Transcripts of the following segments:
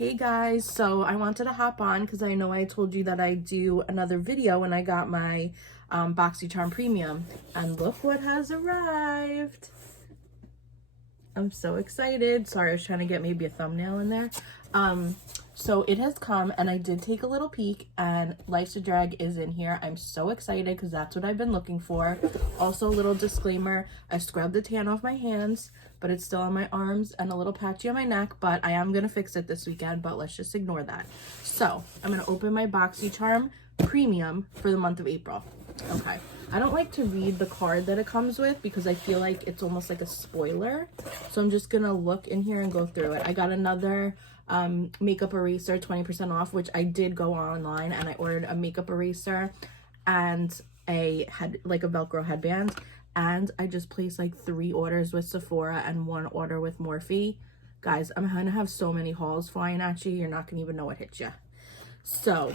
Hey guys, so I wanted to hop on because I know I told you that I do another video when I got my Boxycharm Premium, and look what has arrived. I'm so excited. Sorry, I was trying to get maybe a thumbnail in there. So it has come, and I did take a little peek, and Life's a Drag is in here. I'm so excited because that's what I've been looking for. Also, a little disclaimer, I scrubbed the tan off my hands, but it's still on my arms and a little patchy on my neck, but I am going to fix it this weekend, but let's just ignore that. So I'm going to open my Boxycharm Premium for the month of April. Okay. I don't like to read the card that it comes with because I feel like it's almost like a spoiler. So I'm just going to look in here and go through it. I got another makeup eraser 20% off, which I did go online and I ordered a makeup eraser and a Velcro headband, and I just placed like 3 orders with Sephora and 1 order with Morphe. Guys, I'm gonna have so many hauls flying at you, you're not gonna even know what hit you. So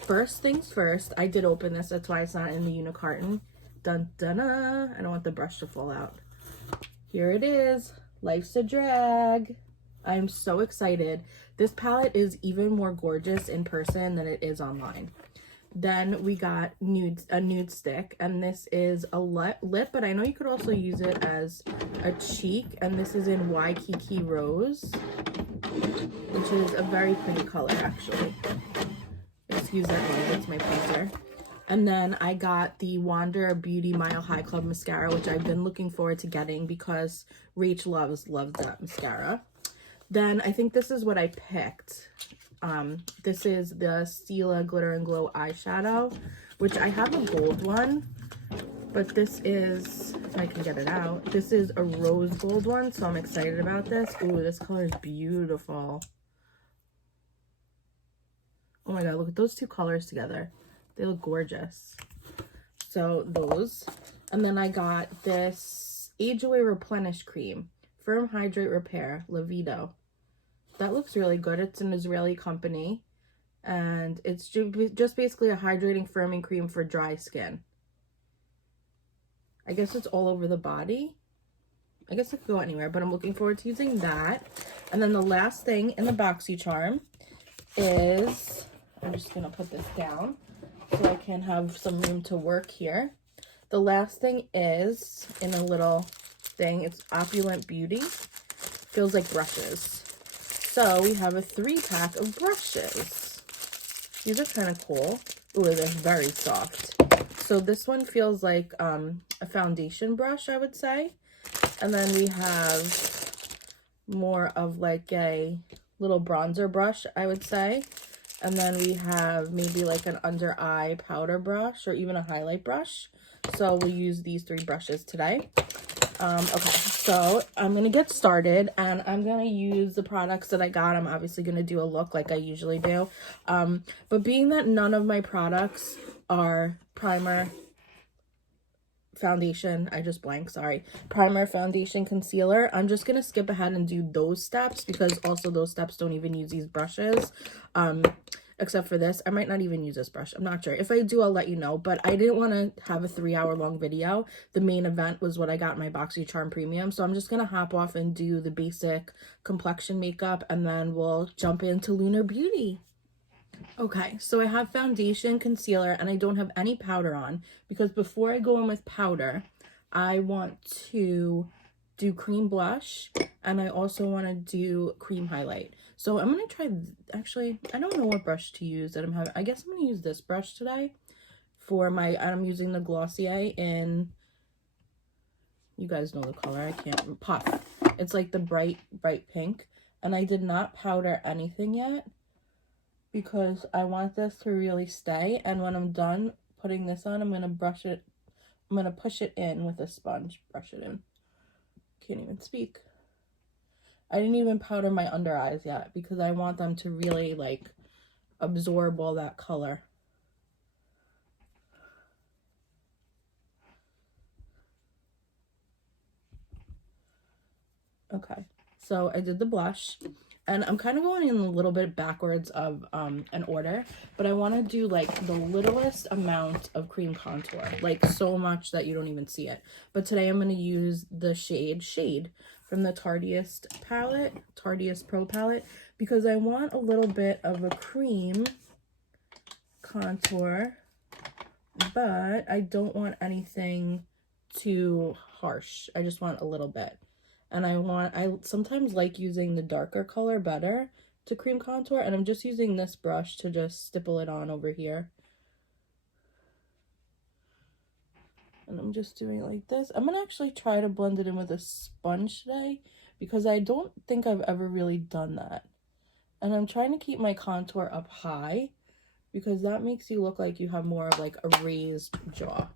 first things first, I did open this, that's why it's not in the unicarton. Dun dun dun. I don't want the brush to fall out. Here it is, Life's a Drag. I'm so excited. This palette is even more gorgeous in person than it is online. Then we got a nude stick, and this is a lip, but I know you could also use it as a cheek, and this is in Waikiki Rose, which is a very pretty color actually. Excuse that noise, it's my printer. And then I got the Wander Beauty Mile High Club mascara, which I've been looking forward to getting because Rach loves that mascara. Then I think this is what I picked. This is the Stila Glitter and Glow eyeshadow, which I have a gold one, but this is, if I can get it out, this is a rose gold one, so I'm excited about this. Ooh, this color is beautiful. Oh my god, look at those 2 colors together. They look gorgeous. So those. And then I got this Age Away Replenish Cream. Firm Hydrate Repair, Levido. That looks really good. It's an Israeli company, and it's just basically a hydrating firming cream for dry skin. I guess it's all over the body. I guess it could go anywhere, but I'm looking forward to using that. And then the last thing in the Boxycharm is, I'm just going to put this down so I can have some room to work here. The last thing is in a little thing. It's Opulent Beauty. Feels like brushes. So we have a 3-pack of brushes. These are kind of cool. Ooh, they're very soft. So this one feels like a foundation brush, I would say. And then we have more of like a little bronzer brush, I would say. And then we have maybe like an under eye powder brush or even a highlight brush. So we'll use these 3 brushes today. Okay, so I'm going to get started, and I'm going to use the products that I got. I'm obviously going to do a look like I usually do. But being that none of my products are primer, foundation, I just blanked, sorry. Primer, foundation, concealer. I'm just going to skip ahead and do those steps because also those steps don't even use these brushes. Except for this. I might not even use this brush. I'm not sure. If I do, I'll let you know. But I didn't want to have a 3-hour-long video. The main event was what I got in my Boxycharm Premium. So I'm just going to hop off and do the basic complexion makeup, and then we'll jump into Lunar Beauty. Okay, so I have foundation, concealer, and I don't have any powder on because before I go in with powder, I want to do cream blush, and I also want to do cream highlight. So I'm going to try, actually, I don't know what brush to use that I'm having. I guess I'm going to use this brush today for my, I'm using the Glossier in, you guys know the color, I can't, Puff. It's like the bright pink, and I did not powder anything yet because I want this to really stay, and when I'm done putting this on, I'm going to brush it, I'm going to push it in with a sponge, brush it in. Can't even speak. I didn't even powder my under eyes yet because I want them to really like absorb all that color. Okay, so I did the blush, and I'm kind of going in a little bit backwards of an order, but I want to do like the littlest amount of cream contour, like so much that you don't even see it. But today I'm going to use the shade from the Tardiest palette, Tardiest Pro palette, because I want a little bit of a cream contour, but I don't want anything too harsh. I just want a little bit. And I sometimes like using the darker color better to cream contour, and I'm just using this brush to just stipple it on over here. And I'm just doing it like this. I'm gonna actually try to blend it in with a sponge today because I don't think I've ever really done that. And I'm trying to keep my contour up high because that makes you look like you have more of like a raised jaw.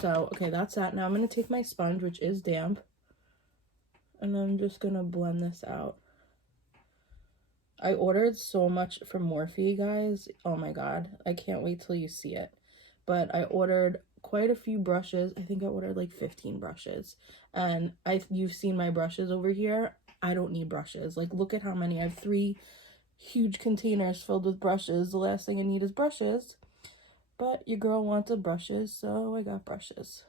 So, okay, that's that. Now I'm gonna take my sponge, which is damp, and I'm just gonna blend this out. I ordered so much from Morphe, guys. Oh my god, I can't wait till you see it. But I ordered quite a few brushes. I think I ordered like 15 brushes. And you've seen my brushes over here. I don't need brushes. Like, look at how many. I have 3 huge containers filled with brushes. The last thing I need is brushes. But your girl wanted brushes, so I got brushes.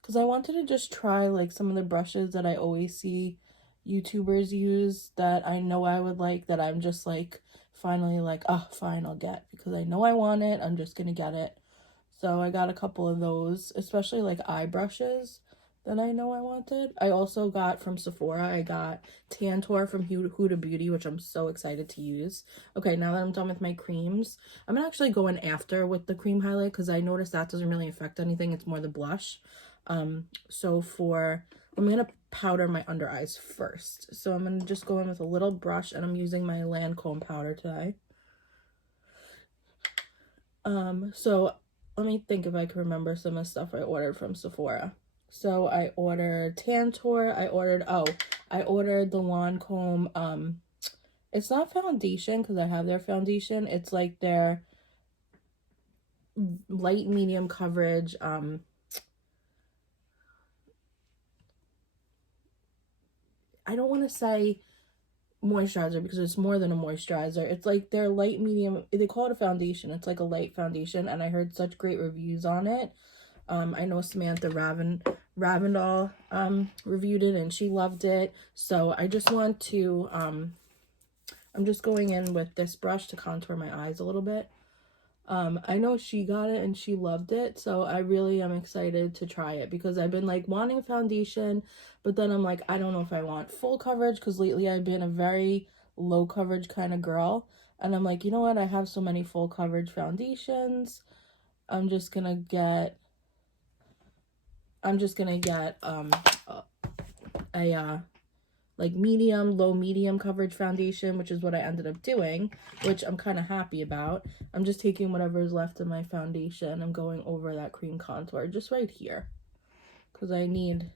Because I wanted to just try like some of the brushes that I always see YouTubers use that I know I would like, that I'm just like finally like, oh, fine, I'll get, because I know I want it. I'm just gonna get it. So I got a couple of those, especially like eye brushes that I know I wanted. I also got from Sephora, I got Tantor from Huda Beauty, which I'm so excited to use. Okay, now that I'm done with my creams, I'm gonna actually go in after with the cream highlight because I noticed that doesn't really affect anything. It's more the blush. I'm gonna powder my under eyes first. So I'm gonna just go in with a little brush, and I'm using my Lancome powder today. So let me think if I can remember some of the stuff I ordered from Sephora. So I ordered Tantor. I ordered the Lancome. It's not foundation because I have their foundation. It's like their light medium coverage. I don't want to say moisturizer because it's more than a moisturizer. It's like their light medium, they call it a foundation. It's like a light foundation, and I heard such great reviews on it. I know Samantha Ravindall reviewed it and she loved it. So I just want to I'm just going in with this brush to contour my eyes a little bit. I know she got it and she loved it, so I really am excited to try it because I've been like wanting a foundation, but then I'm like, I don't know if I want full coverage because lately I've been a very low coverage kind of girl, and I'm like, you know what, I have so many full coverage foundations. I'm just gonna get a like low medium coverage foundation, which is what I ended up doing, which I'm kind of happy about. I'm just taking whatever is left of my foundation. I'm going over that cream contour just right here because I need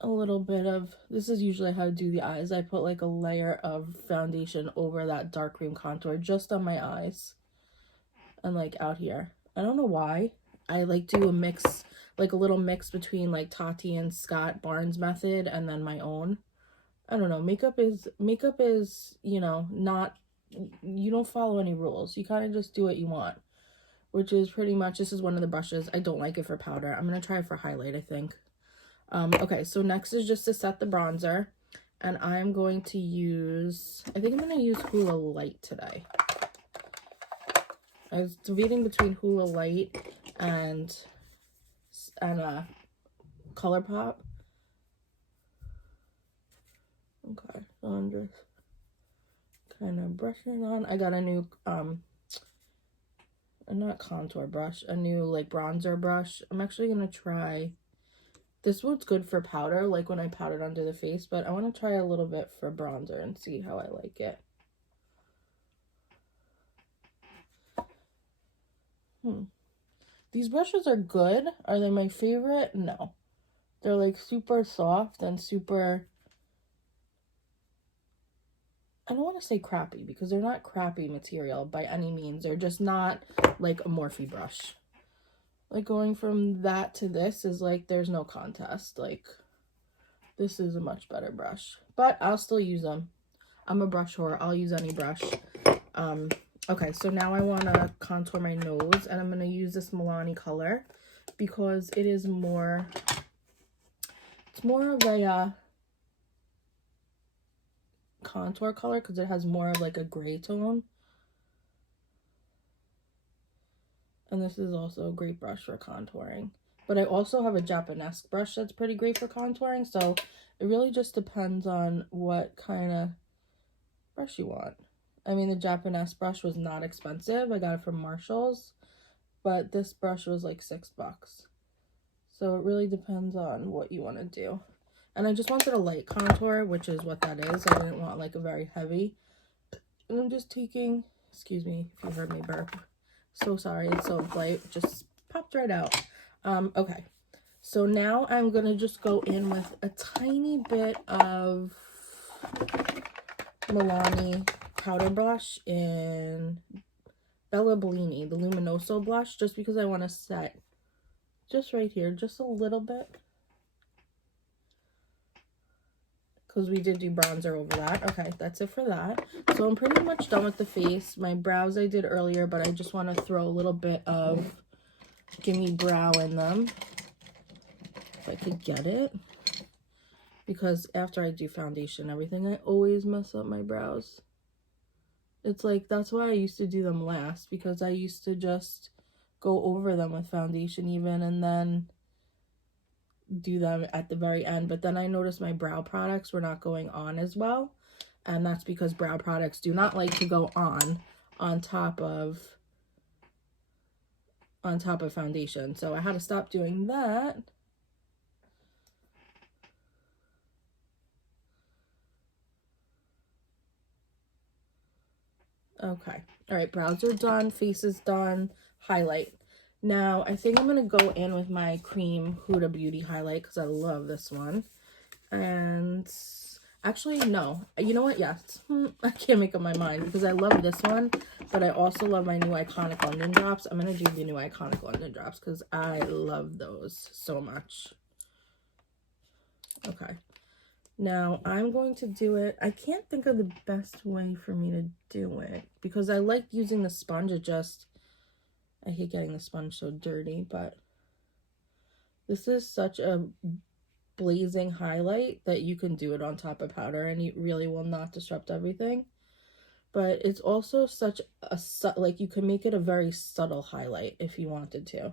a little bit of, this is usually how I do the eyes. I put like a layer of foundation over that dark cream contour just on my eyes and like out here. I don't know why. I like do a mix, like a little mix between like Tati and Scott Barnes method and then my own. I don't know. Makeup is, you know, not, you don't follow any rules. You kind of just do what you want, which is pretty much, this is one of the brushes. I don't like it for powder. I'm going to try it for highlight, I think. Okay, so next is just to set the bronzer, and I'm going to use, I think I'm going to use Hoola Light today. I was debating between Hoola Light and ColourPop. Okay, so I'm just kind of brushing on. I got a new not contour brush, a new like bronzer brush. I'm actually gonna try, this one's good for powder, like when I powdered under the face, but I want to try a little bit for bronzer and see how I like it. These brushes are good. Are they my favorite? No. They're like super soft and super, I don't want to say crappy because they're not crappy material by any means. They're just not like a Morphe brush. Like going from that to this is like, there's no contest. Like this is a much better brush, but I'll still use them. I'm a brush whore. I'll use any brush. Okay, so now I want to contour my nose, and I'm going to use this Milani color because it is more, It's more of a contour color because it has more of like a gray tone. And this is also a great brush for contouring. But I also have a Japanese brush that's pretty great for contouring. So it really just depends on what kind of brush you want. I mean, the Japanese brush was not expensive. I got it from Marshall's. But this brush was like $6. So it really depends on what you want to do. And I just wanted a light contour, which is what that is. I didn't want like a very heavy. And I'm just taking, excuse me if you heard me burp. So sorry, it's so light, just popped right out. Okay, so now I'm gonna just go in with a tiny bit of Milani powder blush in Bella Bellini, the Luminoso blush, just because I want to set just right here, just a little bit. Because we did do bronzer over that. Okay, that's it for that. So I'm pretty much done with the face. My brows I did earlier, but I just want to throw a little bit of Gimme Brow in them. If I could get it. Because after I do foundation and everything, I always mess up my brows. It's like, that's why I used to do them last. Because I used to just go over them with foundation even, and then do them at the very end. But then I noticed my brow products were not going on as well, and that's because brow products do not like to go on top of foundation. So I had to stop doing that. Okay, all right, brows are done, face is done, highlight. Now I think I'm gonna go in with my cream Huda Beauty highlight because I love this one. And actually, no, you know what? Yes, I can't make up my mind because I love this one, but I also love my new Iconic London drops. I'm gonna do the new Iconic London drops because I love those so much. Okay, now I'm going to do it. I can't think of the best way for me to do it because I like using the sponge. I hate getting the sponge so dirty, but this is such a blazing highlight that you can do it on top of powder and it really will not disrupt everything. But it's also such a, like, you can make it a very subtle highlight if you wanted to.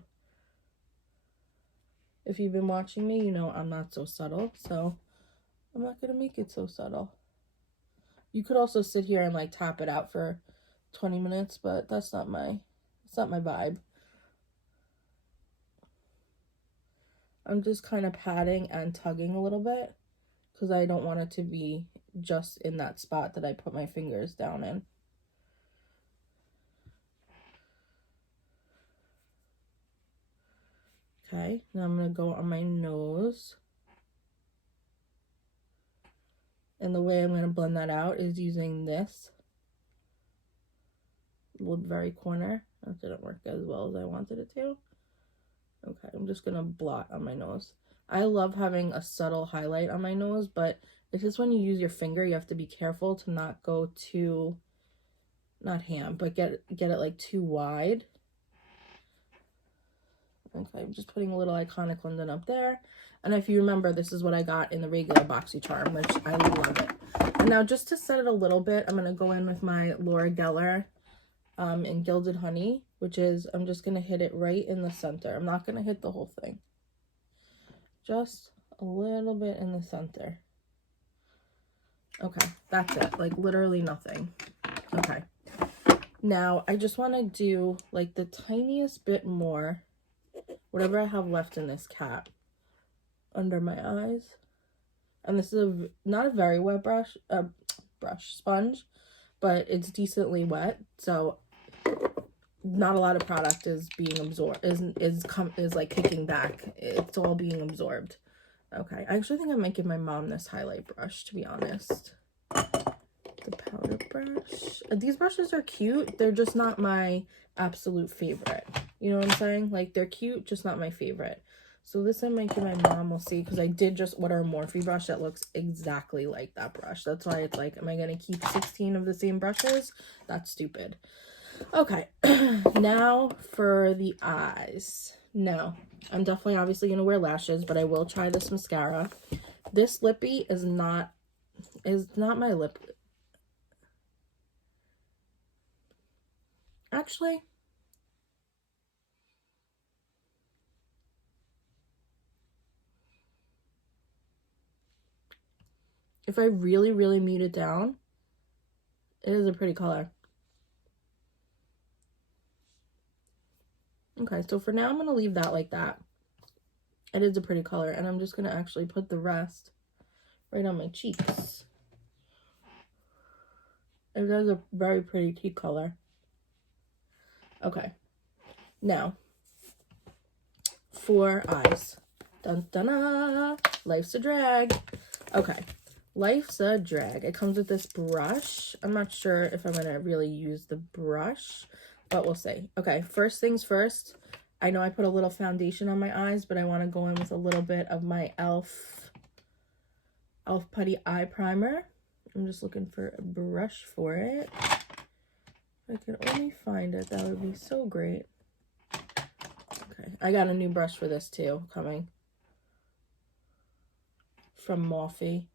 If you've been watching me, you know I'm not so subtle, so I'm not gonna make it so subtle. You could also sit here and like tap it out for 20 minutes, but it's not my vibe. I'm just kind of patting and tugging a little bit because I don't want it to be just in that spot that I put my fingers down in. Okay, now I'm going to go on my nose. And the way I'm going to blend that out is using this little very corner. That didn't work as well as I wanted it to. Okay, I'm just going to blot on my nose. I love having a subtle highlight on my nose, but it's just when you use your finger, you have to be careful to not go too, not ham, but get it like too wide. Okay, I'm just putting a little Iconic London up there. And if you remember, this is what I got in the regular Boxycharm, which I love it. And now just to set it a little bit, I'm going to go in with my Laura Geller in Gilded Honey, which is, I'm just going to hit it right in the center. I'm not going to hit the whole thing. Just a little bit in the center. Okay, that's it. Like literally nothing. Okay. Now I just want to do like the tiniest bit more, whatever I have left in this cap, under my eyes. And this is not a very wet sponge, but it's decently wet, so not a lot of product is being absorbed, is like kicking back. It's all being absorbed. Okay, I actually think I might give my mom this highlight brush, to be honest. The powder brush. These brushes are cute. They're just not my absolute favorite. You know what I'm saying? Like, they're cute, just not my favorite. So this I might give my mom. We'll see, because I did just order a Morphe brush that looks exactly like that brush. That's why it's like, am I going to keep 16 of the same brushes? That's stupid. Okay, now for the eyes. Now, I'm definitely obviously going to wear lashes, but I will try this mascara. This lippy is not my lip. Actually, if I really, really mute it down, it is a pretty color. Okay, so for now, I'm going to leave that like that. It is a pretty color, and I'm just going to actually put the rest right on my cheeks. It is a very pretty tea color. Okay, now, for eyes. Dun dun dun! Life's a drag. Okay, life's a drag. It comes with this brush. I'm not sure if I'm going to really use the brush, but we'll see. Okay, first things first. I know I put a little foundation on my eyes, but I want to go in with a little bit of my e.l.f. Putty Eye Primer. I'm just looking for a brush for it. If I could only find it, that would be so great. Okay, I got a new brush for this too, coming from Morphe.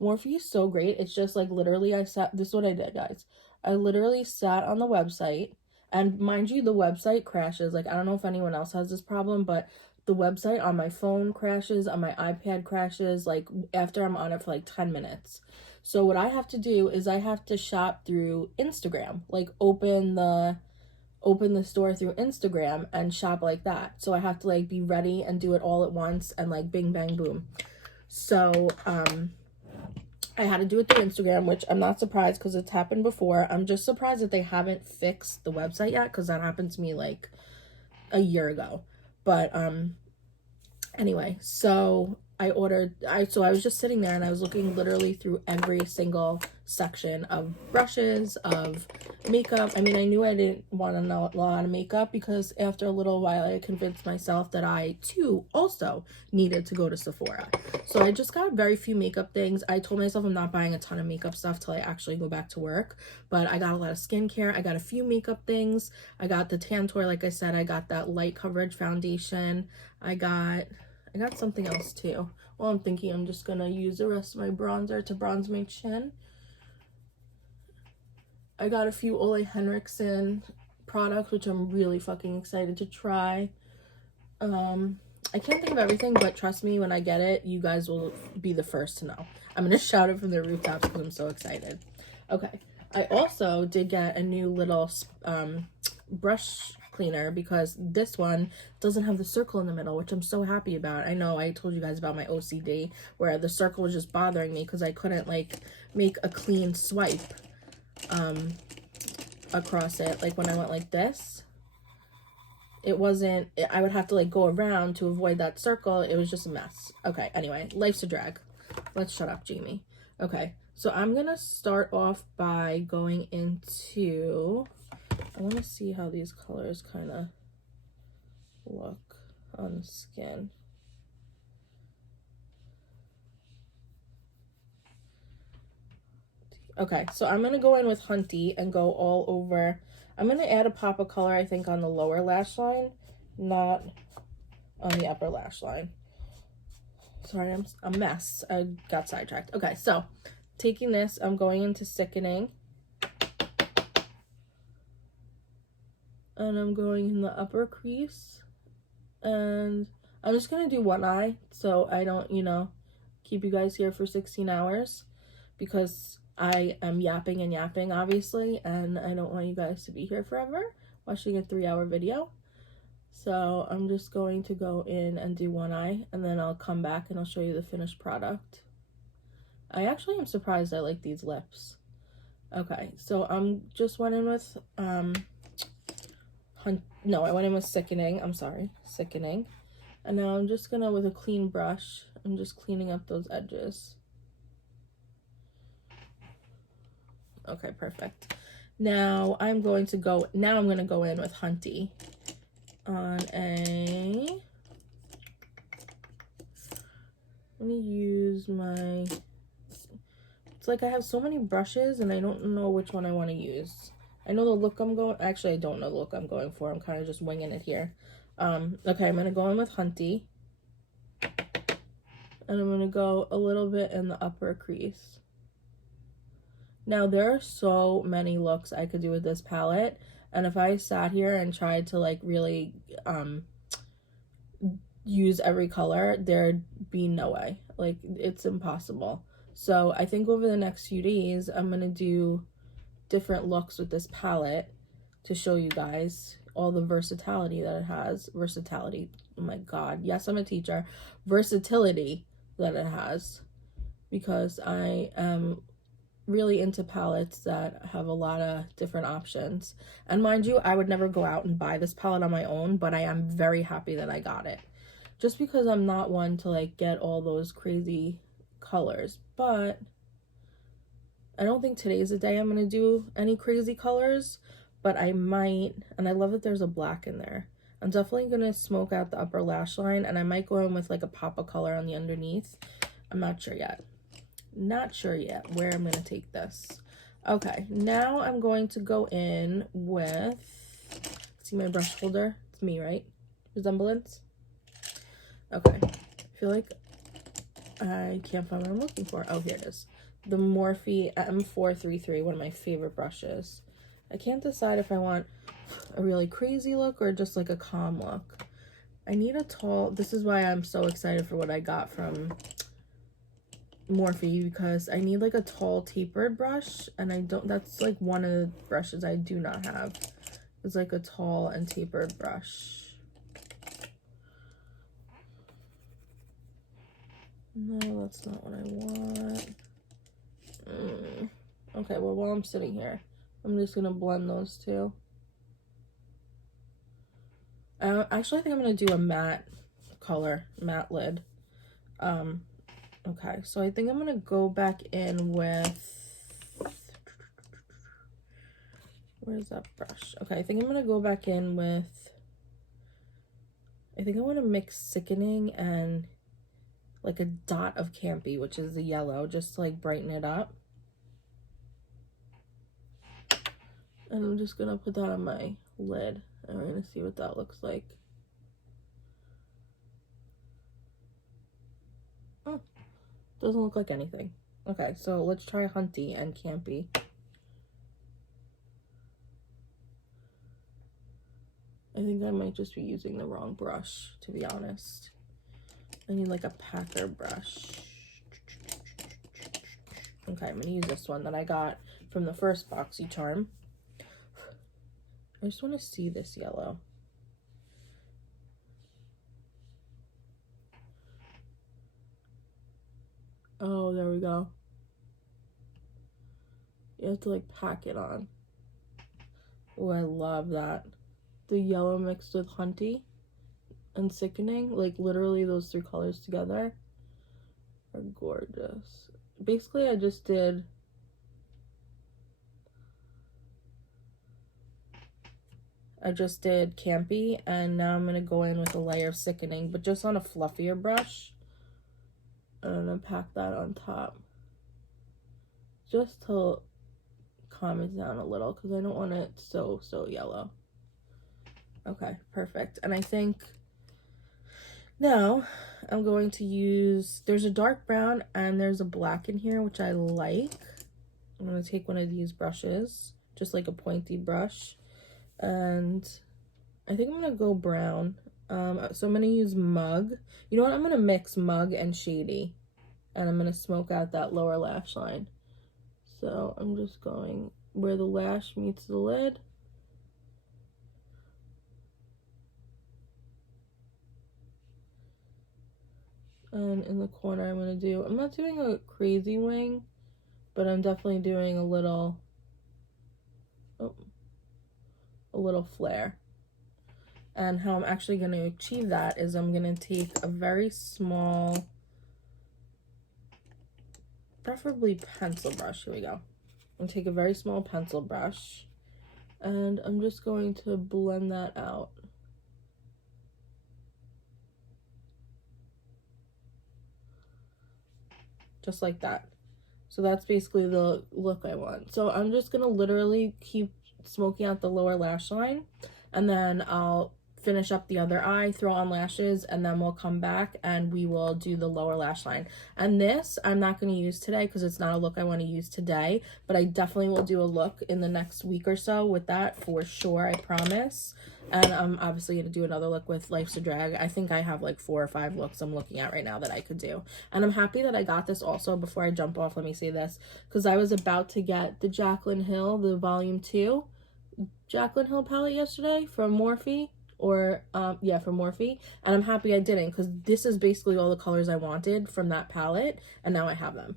Morphe is so great. It's just like literally this is what I did, guys. I literally sat on the website, and mind you, the website crashes. Like, I don't know if anyone else has this problem, but the website on my phone crashes, on my iPad crashes, like after I'm on it for like 10 minutes. So what I have to do is I have to shop through Instagram, like open the store through Instagram and shop like that. So I have to like be ready and do it all at once and like bing, bang, boom. So, I had to do it through Instagram, which I'm not surprised because it's happened before. I'm just surprised that they haven't fixed the website yet, because that happened to me like a year ago. But, anyway, so I was just sitting there and I was looking literally through every single section of brushes, of makeup. I mean, I knew I didn't want a lot of makeup, because after a little while I convinced myself that I too also needed to go to Sephora. So I just got very few makeup things. I told myself I'm not buying a ton of makeup stuff till I actually go back to work, but I got a lot of skincare. I got a few makeup things. I got the Tantour, like I said. I got that light coverage foundation. I got something else too. Well, I'm thinking I'm just gonna use the rest of my bronzer to bronze my chin. I got a few Ole Henriksen products, which I'm really fucking excited to try. I can't think of everything, but trust me, when I get it, you guys will be the first to know. I'm gonna shout it from the rooftops because I'm so excited. Okay, I also did get a new little brush cleaner, because this one doesn't have the circle in the middle, which I'm so happy about. I know I told you guys about my OCD, where the circle was just bothering me because I couldn't like make a clean swipe across it. Like when I went like this, it wasn't, I would have to like go around to avoid that circle. It was just a mess. Okay, anyway, life's a drag. Let's shut up, Jamie. Okay, so I'm gonna start off by going into, I want to see how these colors kind of look on the skin. Okay, so I'm going to go in with Hunty and go all over. I'm going to add a pop of color, I think, on the lower lash line, not on the upper lash line. Sorry, I'm a mess. I got sidetracked. Okay, so taking this, I'm going into Sickening. And I'm going in the upper crease. And I'm just going to do one eye so I don't, keep you guys here for 16 hours. Because I am yapping and yapping, obviously, and I don't want you guys to be here forever watching a 3-hour video. So I'm just going to go in and do one eye, and then I'll come back and I'll show you the finished product. I actually am surprised I like these lips. Okay, so I'm just went in with, I went in with Sickening. I'm sorry, Sickening. And now I'm just gonna, with a clean brush, I'm just cleaning up those edges. Okay, perfect. Now I'm going to go in with Hunty on I'm gonna use my, it's like I have so many brushes and I don't know which one I want to use. I know the look I'm going, actually I don't know the look I'm going for. I'm kind of just winging it here. Okay, I'm gonna go in with Hunty. And I'm gonna go a little bit in the upper crease. Now, there are so many looks I could do with this palette, and if I sat here and tried to like really use every color, there'd be no way. Like, it's impossible. So I think over the next few days, I'm gonna do different looks with this palette to show you guys all the versatility that it has. Versatility, oh my god, yes, I'm a teacher. Versatility that it has, because I am really into palettes that have a lot of different options. And mind you, I would never go out and buy this palette on my own, but I am very happy that I got it. Just because I'm not one to like get all those crazy colors, but I don't think today's the day I'm gonna do any crazy colors, but I might. And I love that there's a black in there. I'm definitely gonna smoke out the upper lash line, and I might go in with like a pop of color on the underneath. I'm not sure yet. Not sure yet where I'm gonna take this. Okay, now I'm going to go in with, see my brush holder? It's me, right? Resemblance? Okay, I feel like I can't find what I'm looking for. Oh, here it is. The Morphe M433, one of my favorite brushes. I can't decide if I want a really crazy look or just like a calm look. I need a tall, this is why I'm so excited for what I got from Morphe, because I need like a tall tapered brush, and I don't, that's like one of the brushes I do not have. It's like a tall and tapered brush. No, that's not what I want. Okay, well, while I'm sitting here, I'm just gonna blend those two. Actually, I think I'm gonna do a matte color, matte lid. Okay, so I think I'm gonna go back in with, where's that brush? Okay, I think I'm gonna go back in with, I think I want to mix Sickening and like a dot of Campy, which is the yellow, just to like brighten it up. And I'm just gonna put that on my lid, and we're gonna see what that looks like. Oh, doesn't look like anything. Okay, so let's try Hunty and Campy. I think I might just be using the wrong brush, to be honest. I need like a packer brush. Okay, I'm gonna use this one that I got from the first Boxycharm. I just want to see this yellow. Oh, there we go. You have to like pack it on. Oh, I love that. The yellow mixed with Hunty and Sickening, like literally those three colors together are gorgeous. Basically, I just did Campy, and now I'm gonna go in with a layer of Sickening, but just on a fluffier brush. And I'm gonna pack that on top just to calm it down a little, because I don't want it so yellow. Okay, perfect. And I think now I'm going to use, there's a dark brown and there's a black in here, which I like. I'm going to take one of these brushes, just like a pointy brush, and I think I'm going to go brown. So I'm going to use Mug. You know what? I'm going to mix Mug and Shady, and I'm going to smoke out that lower lash line. So I'm just going where the lash meets the lid. And in the corner, I'm going to do, I'm not doing a crazy wing, but I'm definitely doing a little flare. And how I'm actually going to achieve that is I'm going to take a very small, preferably pencil brush. Here we go. I'm going to take a very small pencil brush, and I'm just going to blend that out. Just like that. So that's basically the look I want. So I'm just going to literally keep smoking out the lower lash line, and then I'll finish up the other eye, throw on lashes, and then we'll come back and we will do the lower lash line. And this I'm not going to use today because it's not a look I want to use today, but I definitely will do a look in the next week or so with that for sure, I promise. And I'm obviously going to do another look with Life's a Drag. I think I have like 4 or 5 looks I'm looking at right now that I could do. And I'm happy that I got this also. Before I jump off, let me say this, because I was about to get the Jaclyn Hill, the volume 2 Jaclyn Hill palette yesterday from Morphe. From Morphe, and I'm happy I didn't, because this is basically all the colors I wanted from that palette, and now I have them.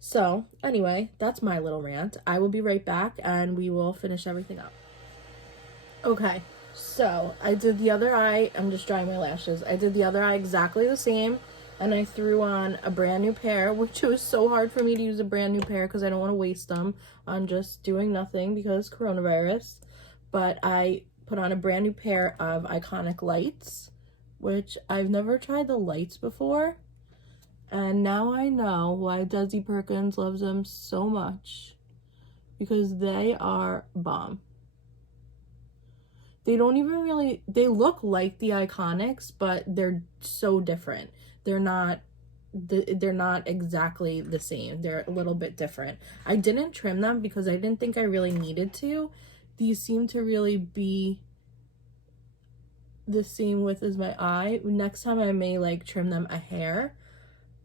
So anyway, that's my little rant. I will be right back and we will finish everything up. Okay, so I did the other eye. I'm just drying my lashes. I did the other eye exactly the same, and I threw on a brand new pair, which was so hard for me to use a brand new pair because I don't want to waste them on just doing nothing because coronavirus. But I put on a brand new pair of Iconic lights, which I've never tried the lights before, and now I know why Desi Perkins loves them so much, because they are bomb. They don't even really, they look like the Iconics, but they're so different. They're not exactly the same. They're a little bit different. I didn't trim them because I didn't think I really needed to. These seem to really be the same width as my eye. Next time I may like trim them a hair,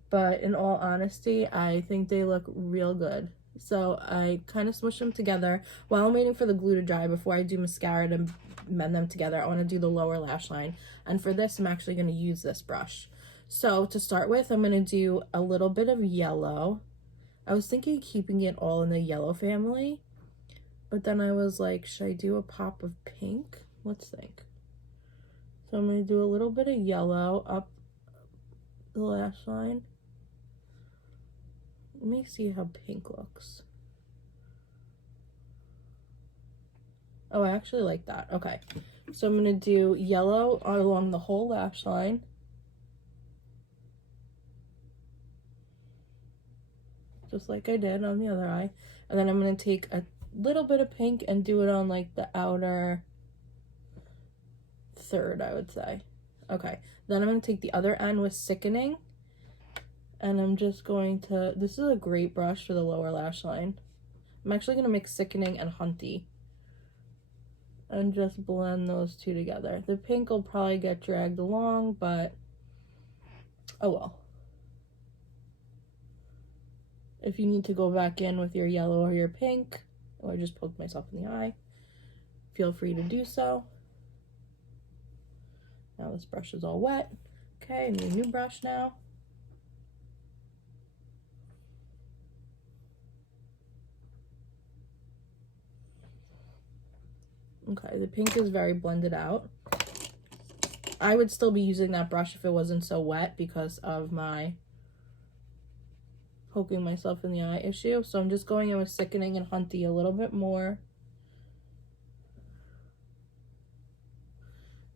but in all honesty, I think they look real good. So I kind of smushed them together while I'm waiting for the glue to dry. Before I do mascara to mend them together, I want to do the lower lash line, and for this I'm actually going to use this brush. So to start with, I'm going to do a little bit of yellow. I was thinking of keeping it all in the yellow family, but then I was like, should I do a pop of pink? Let's think. So I'm going to do a little bit of yellow up the lash line. Let me see how pink looks. Oh, I actually like that. Okay. So I'm going to do yellow along the whole lash line. Just like I did on the other eye. And then I'm going to take a little bit of pink and do it on like the outer third, I would say. Okay. Then I'm going to take the other end with Sickening. And I'm just going to, this is a great brush for the lower lash line. I'm actually going to mix Sickening and Hunty and just blend those two together. The pink will probably get dragged along, but oh well. If you need to go back in with your yellow or your pink, or I just poked myself in the eye, feel free to do so. Now this brush is all wet. Okay, I need a new brush now. Okay, the pink is very blended out. I would still be using that brush if it wasn't so wet because of my poking myself in the eye issue. So I'm just going in with Sickening and Hunty a little bit more.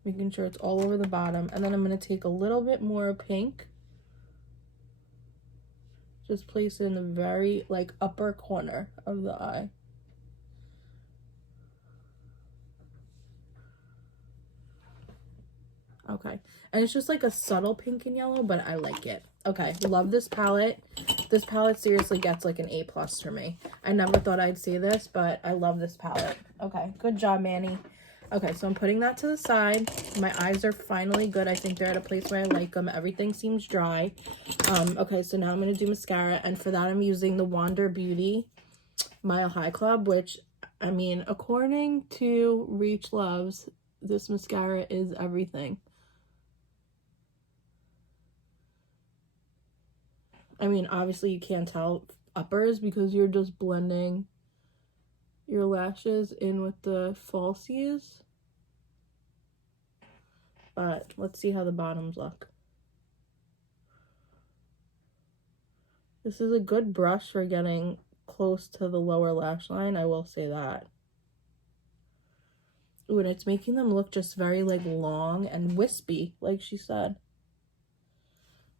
Making sure it's all over the bottom. And then I'm going to take a little bit more pink. Just place it in the very, like, upper corner of the eye. Okay, and it's just like a subtle pink and yellow, but I like it. Okay, love this palette. This palette seriously gets like an A+ for me. I never thought I'd say this, but I love this palette. Okay, good job, Manny. Okay, so I'm putting that to the side. My eyes are finally good. I think they're at a place where I like them. Everything seems dry. Okay, so now I'm going to do mascara, and for that I'm using the Wander Beauty Mile High Club, which, I mean, according to Reach Loves, this mascara is everything. I mean, obviously you can't tell uppers because you're just blending your lashes in with the falsies. But let's see how the bottoms look. This is a good brush for getting close to the lower lash line, I will say that. Ooh, and it's making them look just very like long and wispy, like she said.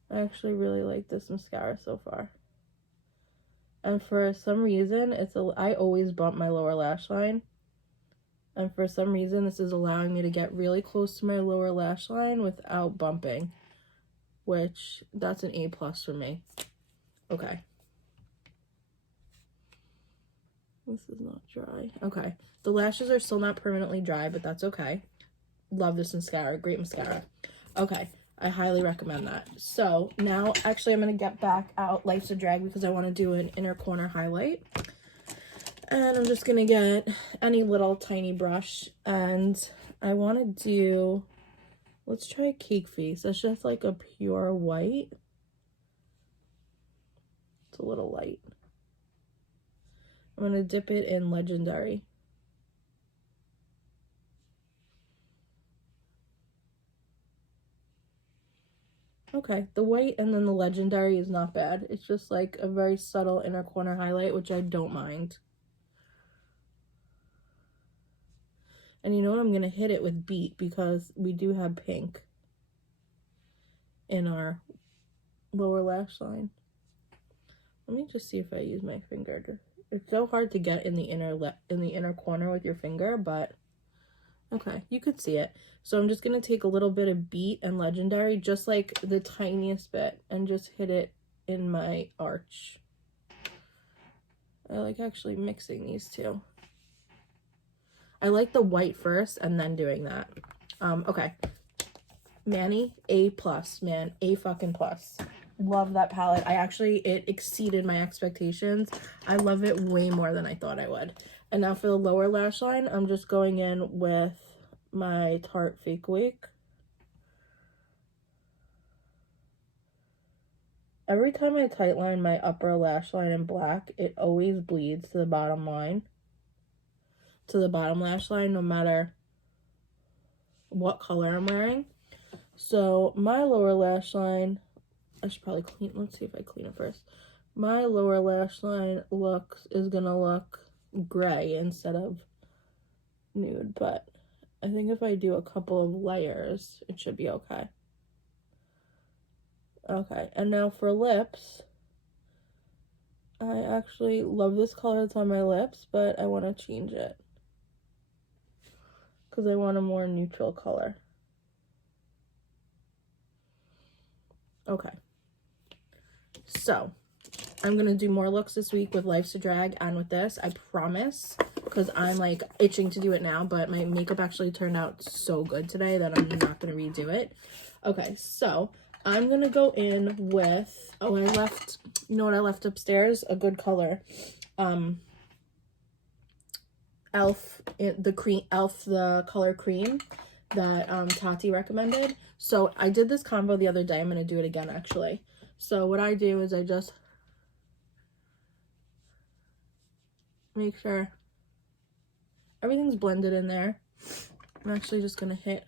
I actually really like this mascara so far. And for some reason, I always bump my lower lash line. And for some reason, this is allowing me to get really close to my lower lash line without bumping, which that's an A+ for me. Okay. This is not dry. Okay. The lashes are still not permanently dry, but that's okay. Love this mascara. Great mascara. Okay. I highly recommend that. So now, actually, I'm going to get back out Life's a Drag because I want to do an inner corner highlight. And I'm just going to get any little tiny brush. And I want to do, let's try Cake Face. That's just like a pure white. It's a little light. I'm going to dip it in Legendary. Okay, the white and then the Legendary is not bad. It's just like a very subtle inner corner highlight, which I don't mind. And you know what? I'm going to hit it with Beat because we do have pink in our lower lash line. Let me just see if I use my finger. It's so hard to get in the inner corner with your finger, but okay, you could see it. So I'm just going to take a little bit of Beat and Legendary, just like the tiniest bit, and just hit it in my arch. I like actually mixing these two. I like the white first and then doing that. Okay. Manny, A+, man. A fucking plus. Love that palette. it exceeded my expectations. I love it way more than I thought I would. And now for the lower lash line, I'm just going in with my Tarte Fake Wake. Every time I tightline my upper lash line in black, it always bleeds to the bottom line. To the bottom lash line, no matter what color I'm wearing. So my lower lash line, I should probably clean, let's see if I clean it first. My lower lash line is gonna look gray instead of nude, but I think if I do a couple of layers, it should be okay. Okay, and now for lips, I actually love this color that's on my lips, but I want to change it because I want a more neutral color. Okay, so I'm going to do more looks this week with Life's a Drag and with this, I promise, because I'm like itching to do it now, but my makeup actually turned out so good today that I'm not going to redo it. Okay, so I'm going to go in with, oh, I left, you know what I left upstairs? A good color. Elf, the color cream that Tati recommended. So I did this combo the other day. I'm going to do it again, actually. So what I do is I just make sure everything's blended in there. I'm actually just going to hit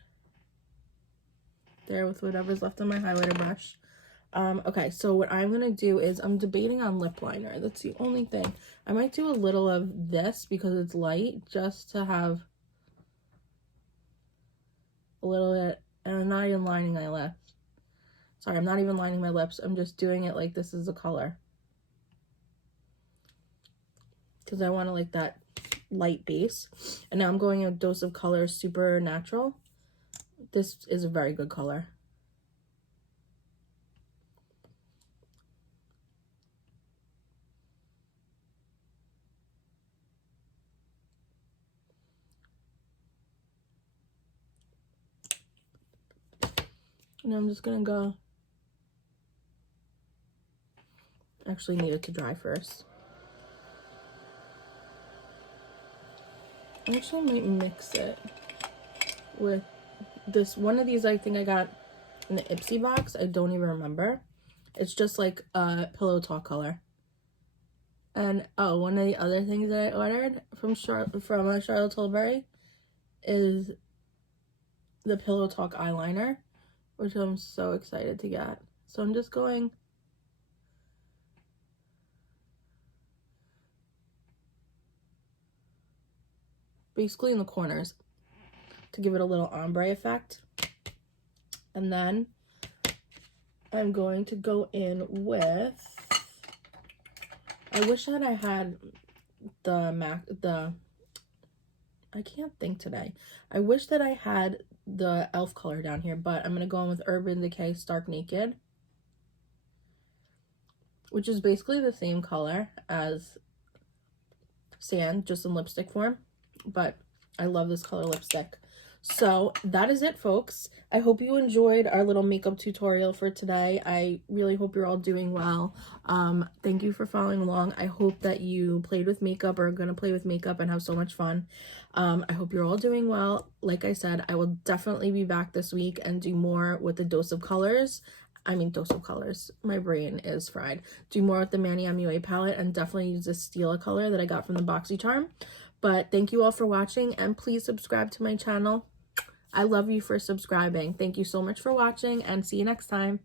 there with whatever's left on my highlighter brush. Okay, so what I'm going to do is I'm debating on lip liner. That's the only thing. I might do a little of this because it's light, just to have a little bit. And I'm not even lining my lips. Sorry, I'm not even lining my lips. I'm just doing it like this is a color. Because I want to like that light base. And now I'm going a dose of color, Super Natural. This is a very good color. And I'm just gonna go. Actually need it to dry first. I actually might mix it with this. One of these I think I got in the Ipsy box. I don't even remember. It's just like a Pillow Talk color. And oh, one of the other things that I ordered from Charlotte Tilbury is the Pillow Talk eyeliner, which I'm so excited to get. So I'm just going basically in the corners to give it a little ombre effect. And then I'm going to go in with, I wish that I had the I can't think today. I wish that I had the e.l.f. color down here, but I'm going to go in with Urban Decay Stark Naked, which is basically the same color as Sand, just in lipstick form. But I love this color lipstick. So that is it, folks. I hope you enjoyed our little makeup tutorial for today. I really hope you're all doing well. Thank you for following along. I hope that you played with makeup or are going to play with makeup and have so much fun. I hope you're all doing well. Like I said, I will definitely be back this week and do more with the Dose of Colors. Dose of Colors. My brain is fried. Do more with the Manny MUA palette and definitely use this Stila color that I got from the Boxycharm. But thank you all for watching, and please subscribe to my channel. I love you for subscribing. Thank you so much for watching, and see you next time.